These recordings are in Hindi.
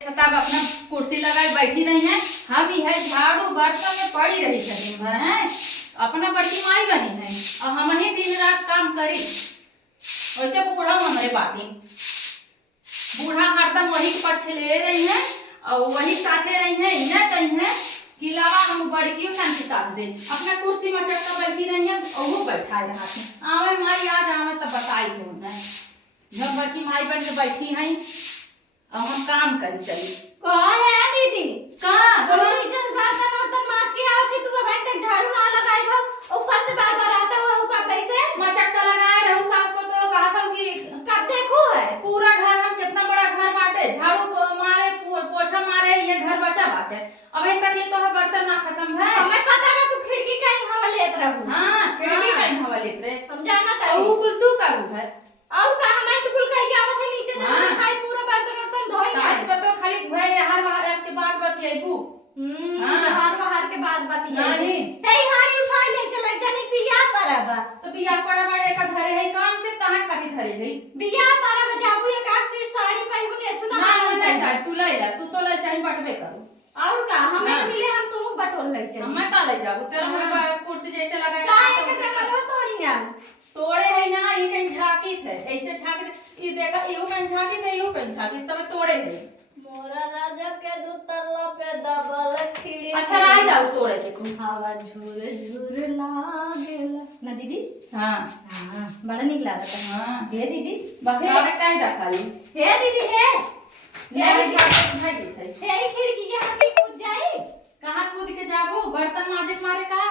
तब अपना कुर्सी लगाई बैठी रही है, हम ही है झाड़ू बर्तन में पड़ी रही है दिन भर है, अपना बड़ी माई बनी है और हम ही दिन रात काम करी। वैसे बूढ़ा हमारे बाटी बूढ़ा हरदम वही पक्ष ले रही है और वही साथे रही है, इन्हें कही है कि लावा हम बड़कियों सन के साथ दे, अपना कुर्सी में चक्का बैठी रही है और वो बैठाए रहा आवे माई आज आवे तब बताई हो है जब बड़की माई बन के बैठी है और हम काम करी चली। कौन है दीदी? कहां तो नीचे बर्तन मांज के आओ कि तू अभी तक झाड़ू ना लगाई हो, ऊपर से बार-बार आता हुआ हो कब कैसे मैं चक्का लगाए रहूं सास को तो कहा था कि कब देखो है पूरा घर हम कितना बड़ा घर बाटे, झाड़ू मारे पोछा मारे ये घर बचा बात है, अभी तक ये तो बर्तन ना खत्म है। हमें पता है तू खिड़की कहीं हवा लेत रहू। हां खिड़की कहीं हवा लेत रहे हम जाना था और कुल तू करू है और का हमें तो कुल कहीं आवत है नीचे चल खाई पूरा बर्तन धोई सास पे तो खाली भय हर बार आपके बात बतियाबू। हर बाहर के बाद बतिया नहीं हे हारी उठा ले चल जानी पिया परब तो बिया पड़ा बड़े का धरे है काम से तहां खाती धरे है बिया परब जाबू एक आख सिर साड़ी पहिबू ने छुना ना चाहे तू ले जा, तू तो ले चाहे बटबे करू और का हमें तो मिले हम तुम बटोल ले चल मैं का ले जाबू चलो मेरे कुर्सी जैसे लगाए काहे के जंगल हो तोड़ी ना तोड़े है ना, ये कहीं झाकी थे ऐसे झाकी ये देखा इहो कहीं झाकी थे इहो कहीं झाकी तब तोड़े है मोरा राजा के दो तल्ला पे दबल खिड़की। अच्छा राय जाओ तोड़े के खूब हवा झूर झूर लागेला ना दीदी। हां हां बड़ा निक लागत है। हां हे दीदी बकरा में काहे रखाली हे दीदी हे ये झाकी भाई थे हे खिड़की के हाथी कूद जाई कहां कूद के जाबू बर्तन माजे मारे का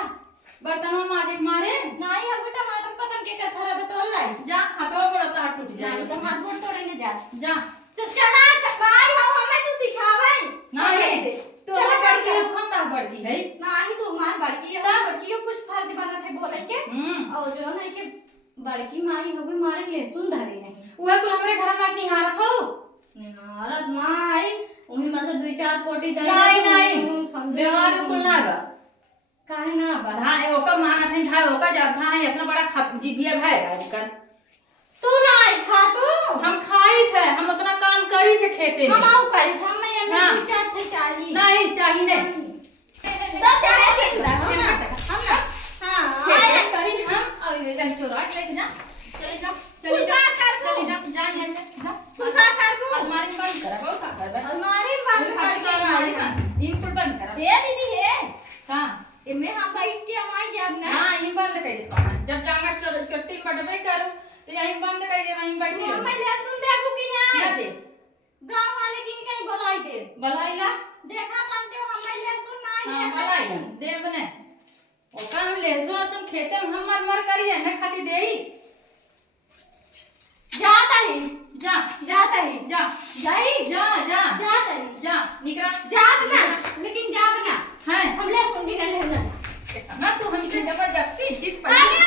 बर्तन में माजे मारे नहीं हम टमाटर पतन के कर खराब तोड़ लाई जा हाथों बड़ा तार टूट जाए तो हाथ गोड़ तोड़ेंगे जा जा चला छपाई हो हमें तू सिखावे नहीं तू चला बड़की हम ता बड़की है नहीं तू मार बड़की है बड़की कुछ फर्ज बनत है बोले के और जो है कि बड़की मारी होबे मारे ले सुंदरी है उहे को हमरे घर में निहारत हो निहारत नहीं उही में से दो चार पोटी नहीं नहीं व्यवहार कुल ना बा काहे ना बा हां ओका माना थे भाई ओका जब भाई इतना बड़ा जीभिया भाई भाई कर तू नहीं खा तू हम खाई थे हम उतना काम करी थे खेते में हम आउ करी हम में दो चार थे चाहिए नहीं चाहिए नहीं दो चार थे हम ना हां आए करी हम और ये चोरा ले जा चले जा चले जा चले जा जा यहां से जा तू का कर तू अलमारी बंद कर बहुत का कर अलमारी बंद करके ना ये फुल बंद कर हे दीदी हे हां इनमें हम बैठ के हमारी जब ना हां ये बंद कर देता जब जाना चट्टी बटबे करो तो यहीं बंद कर दे वहीं बैठी हम लहसुन देबू कि ना क्या दे गांव वाले किन कहीं बुलाई दे बलाइला देखा तब जो हम लहसुन नहीं हां है बलाई देव ने ओका हम लहसुन असुन खेते में हम मर करी है ना खाती देई जाता ही जा जाता ही जा जाई जा जा जाता ही जा निकरा जात ना लेकिन जाब ना है हम लहसुन की नहीं लेना ना तू हमसे जबरदस्ती जीत अरे